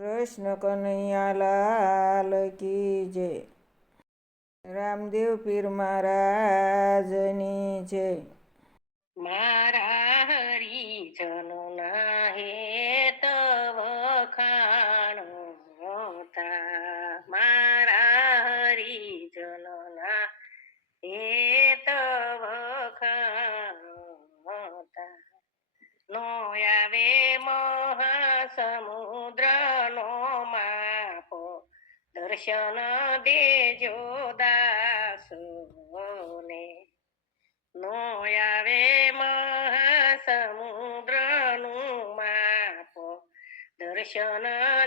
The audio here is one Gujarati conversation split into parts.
કૃષ્ણ કનૈયા લાલ કી જય. રામદેવ પીર મહારાજની જય. મારા હરિજનોના હેત વખાણો તા, મારા હરિજનોના હેત વખાણો તા. નો આવે મહાસમુદ્રનો માપો, દર્શન દેજો દાસોને. નો આવે મહાસમુદ્રનું માપો, દર્શન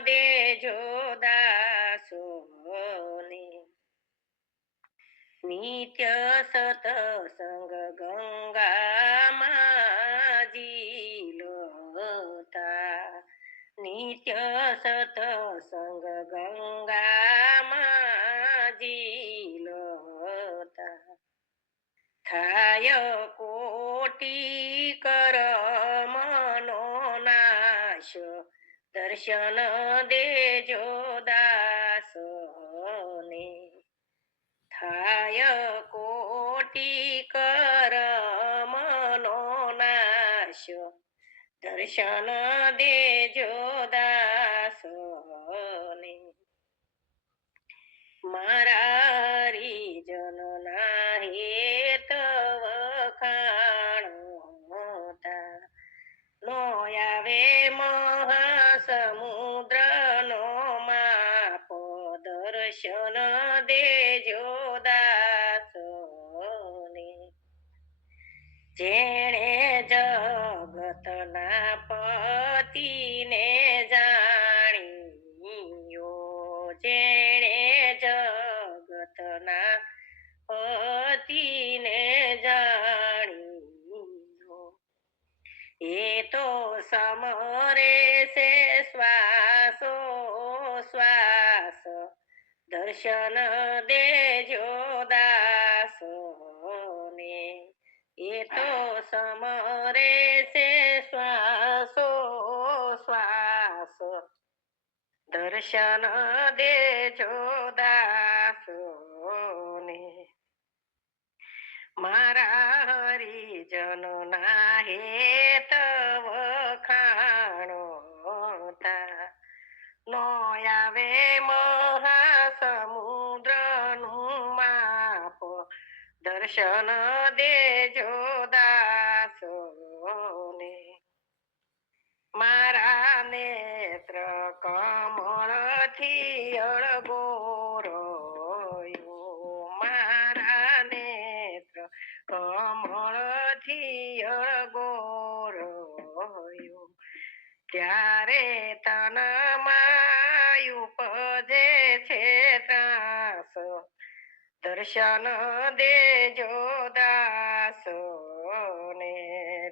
દેજો દાસોને. નિત્ય સતસંગ ગંગામાં ઝીલતા, નિત્ય સતસંગ ગંગામાં ઝીલતા. થાય કોટી કરમનો નાશ, દર્શન દેજો દાસોને. થાય કોટી કરમનો નાશ, દર્શન દેજો દાસોને. મારા હરિજનના હેત વખાણો તા. નો આવે મહાસમુદ્રનો માપો, દર્શન દેજો દાસોને. જેણે જગતના પતિને જાણ્યો, જેણે જગતના પતિને જાણ્યો, એ તો સમરે છે શ્વાસો શ્વાસ, દર્શન દેજો દાસોને. એ તો સમરે છે શ્વાસો શ્વાસ, દર્શન દેજો દાસોને. મારા હરિજનોના હેત વખાણો તા. નો આવે મહાસમુદ્રનું માપો, દર્શન દેજો દાસોને. મારા નેત્ર કમળથી અળગોરયો, મારા નેત્ર કમળથી અળગોરયો. ત્યારે તનમાં ઉપજે છે ત્રાસ, દર્શન દેજો દાસોને.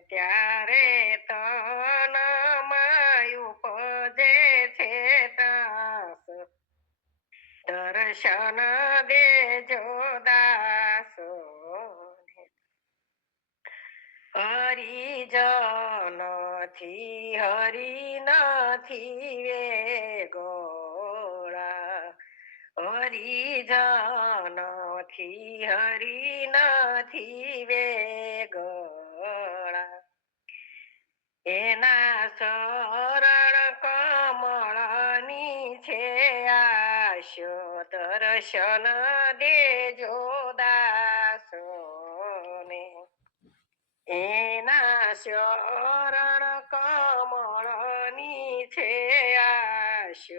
ત્યારે તનમાં ઉપજે છે ત્રાસ, દર્શન દેજો દાસોને. હરિજનથી હરિ નથી વેગળા, હરિજનથી હરિ નથી વેગળા. એના શરણ કમળની છે આશ, દર્શન દેજો દાસોને. એના શરણ કમળની છે આશ,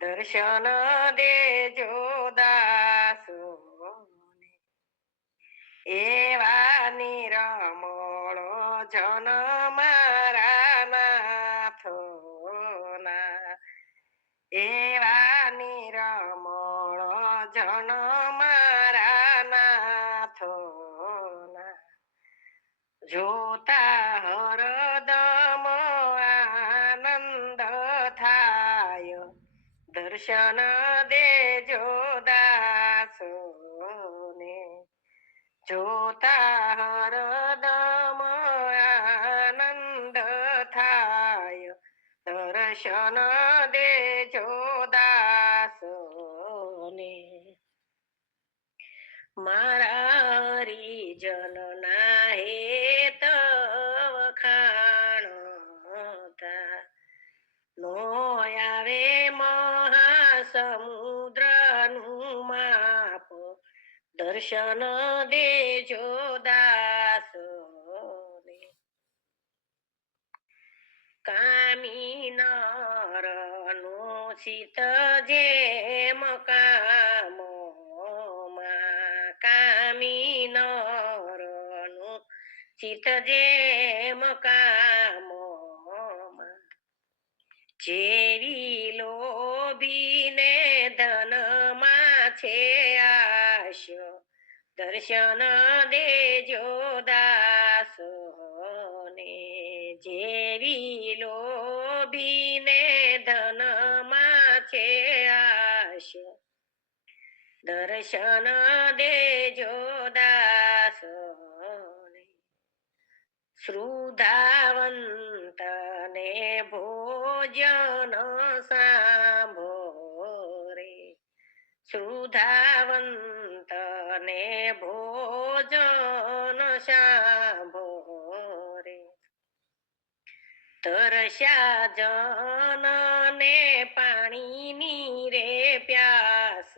દર્શન દેજો દાસોને. એવા નિરમળો જન મારા નાથોના, એવા નિરમળો જન મારા નાથોના. જોતા હરદમ આનંદ થાય, દર્શન દેજો દાસોને. જોતા હરદમ આનંદ થાય, દર્શન દેજો દાસોને મારા હરિજનના હેત વખાણતા નો આવે મહાસમુદ્રનું માપ દર્શન દેજો દાસોને કામી નરનું ચિત જેમ કામોમાં કામી નરનું ચિત જેમ કામોમાં જેવી લોભીને ધનમાં છે આશો દર્શન દેજો દાસોને જેવી લોભીને ધનમાં છે આશો દર્શન દેજો દાસોને શ્રુધાવંતને ભોજન સાંભોરે શ્રુધાવંતને ભોજન સાંભોરે તરસ્યા જનને પાણીની રે પ્યાસ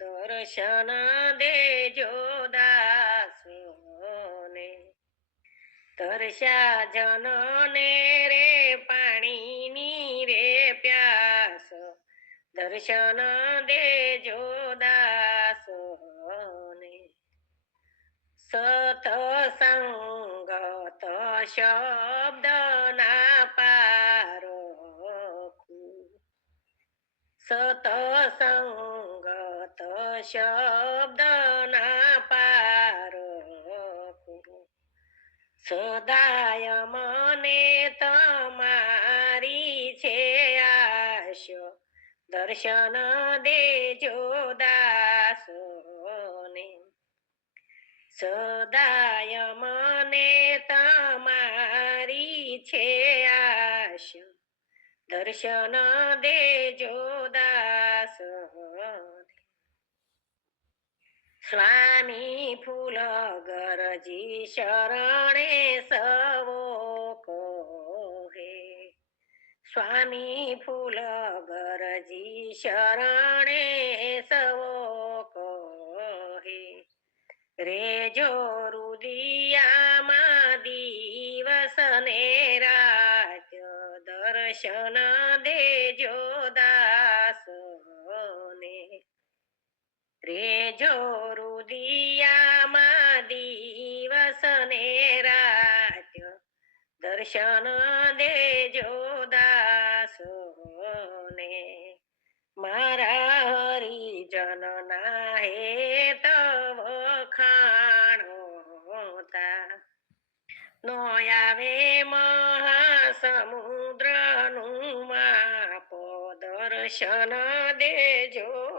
દર્શન દેજો દાસોને તરસ્યા જનને રે પાણીની રે પ્યાસ દર્શન દેજો દાસોને સતસંગત શબ્દના પારખું સતસંગત શબ્દના પારખું સદાય મને તમારી છે આશો દર્શન દેજો દાસોને સદાય મને તમારી છે આશો દર્શન દેજો દાસોને સ્વામી ફૂલ ગરજી શરણે સવો કહે સ્વામી ફૂલ ગરજી શરણે સવો કહે રેજો રુદિયામાં દિવસ ને રાત દર્શન દેજો દાસોને રેજો રુદિયામાં દિવસ ને રાત દર્શન દેજો દાસોને મારા હરિજનના હેત વખાણોતા નો આવે મહાસમુદ્રનું માપ દર્શન દેજો